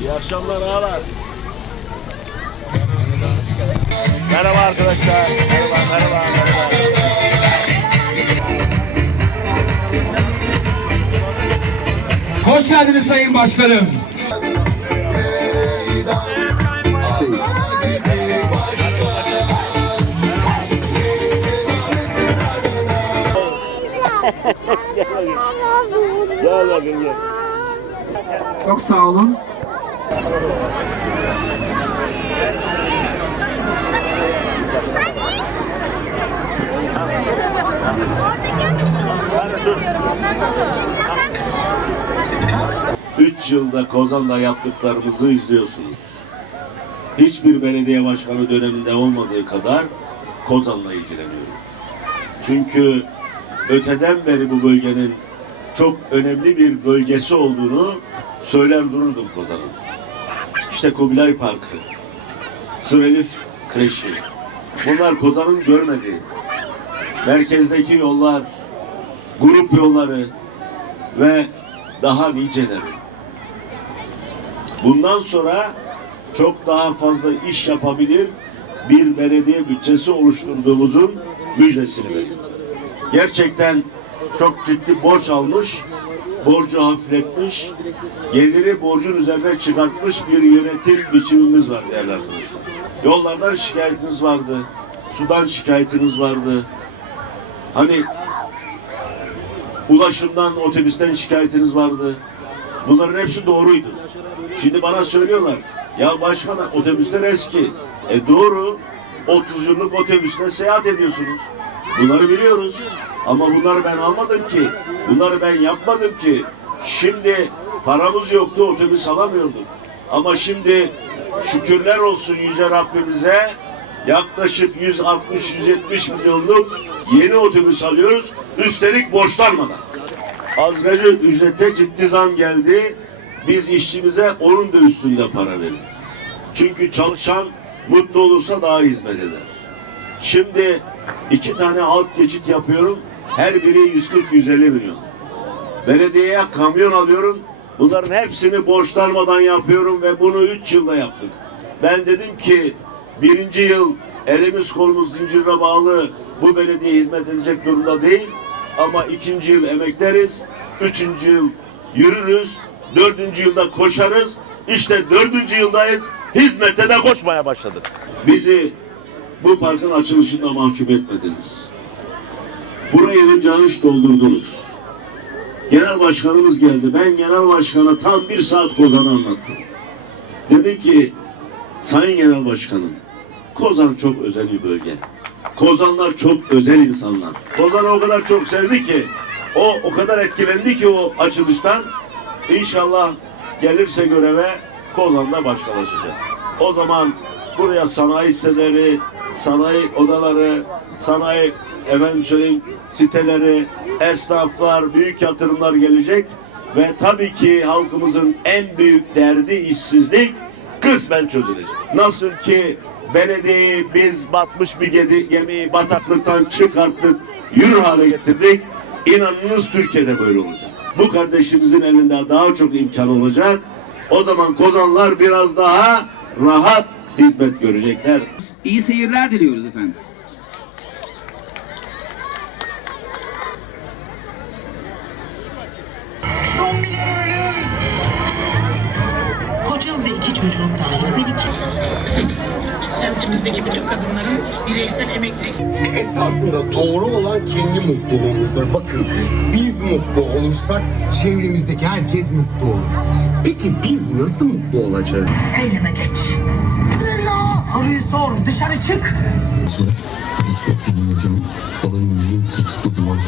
İyi akşamlar ağalar. Merhaba arkadaşlar. Merhaba, merhaba, merhaba. Hoş geldiniz Sayın Başkanım. Gel bakın gel. Çok sağ olun. Üç yılda Kozan'da yaptıklarımızı izliyorsunuz. Hiçbir belediye başkanı döneminde olmadığı kadar Kozan'la ilgileniyorum. Çünkü öteden beri bu bölgenin çok önemli bir bölgesi olduğunu söyler dururdum Kozan'ın. İşte Kubilay Parkı, Sırelif Kreşi. Bunlar Kozan'ın görmediği. Merkezdeki yollar, grup yolları ve daha niceleri. Bundan sonra çok daha fazla iş yapabilir bir belediye bütçesi oluşturduğumuzun müjdesini veriyorum. Gerçekten çok ciddi borç almış, borcu hafifletmiş, geliri borcun üzerine çıkartmış bir yönetim biçimimiz var değerli arkadaşlar. Yollardan şikayetiniz vardı, sudan şikayetiniz vardı. Hani ulaşımdan, otobüsten şikayetiniz vardı. Bunların hepsi doğruydu. Şimdi bana söylüyorlar, ya başkan otobüsler eski. E doğru, 30 yıllık otobüsle seyahat ediyorsunuz. Bunları biliyoruz. Ama bunları ben almadım ki. Bunları ben yapmadım ki. Şimdi paramız yoktu, otobüs alamıyorduk. Ama şimdi şükürler olsun Yüce Rabbimize yaklaşık 160-170 milyonluk yeni otobüs alıyoruz. Üstelik borçlanmadan. Asgari ücrete ciddi zam geldi. Biz işçimize onun da üstünde para verdik. Çünkü çalışan mutlu olursa daha hizmet eder. Şimdi iki tane alt geçit yapıyorum. Her biri 140-150 milyon. Belediyeye kamyon alıyorum. Bunların hepsini borçlanmadan yapıyorum ve bunu 3 yılda yaptık. Ben dedim ki birinci yıl elimiz kolumuz zincirine bağlı bu belediye hizmet edecek durumda değil. Ama ikinci yıl emekleriz. Üçüncü yıl yürürüz. Dördüncü yılda koşarız. İşte dördüncü yıldayız. Hizmete de koşmaya başladık. Bizi bu parkın açılışında mahcup etmediniz. Burayı hıncanış doldurdunuz. Genel başkanımız geldi. Ben genel başkana tam bir saat Kozan'ı anlattım. Dedim ki Sayın Genel Başkanım Kozan çok özel bir bölge. Kozanlar çok özel insanlar. Kozan'ı o kadar çok sevdi ki o o kadar etkilendi ki o açılıştan İnşallah gelirse göreve Kozan'da başkalaşacak. O zaman buraya sanayi siteleri, sanayi odaları, sanayi efendim söyleyeyim siteleri, esnaflar, büyük yatırımlar gelecek ve tabii ki halkımızın en büyük derdi işsizlik kısmen çözülecek. Nasıl ki belediyeyi biz batmış bir gemiyi bataklıktan çıkarttık, yürür hale getirdik. İnanınız Türkiye'de böyle olacak. Bu kardeşimizin elinde daha çok imkan olacak. O zaman kozanlar biraz daha rahat hizmet görecekler. İyi seyirler diliyoruz efendim. Ölüm. Kocam ve iki çocuğum dahil bir iki. Semtimizdeki bütün kadınların bireysel emeklilik Esasında doğru olan kendi mutluluğumuzdur. Bakın biz mutlu olursak çevremizdeki herkes mutlu olur. Peki biz nasıl mutlu olacağız? eyleme geç. Sor, dışarı çık. Hiç yok hocam. Alın yüzün tırtıklı duvar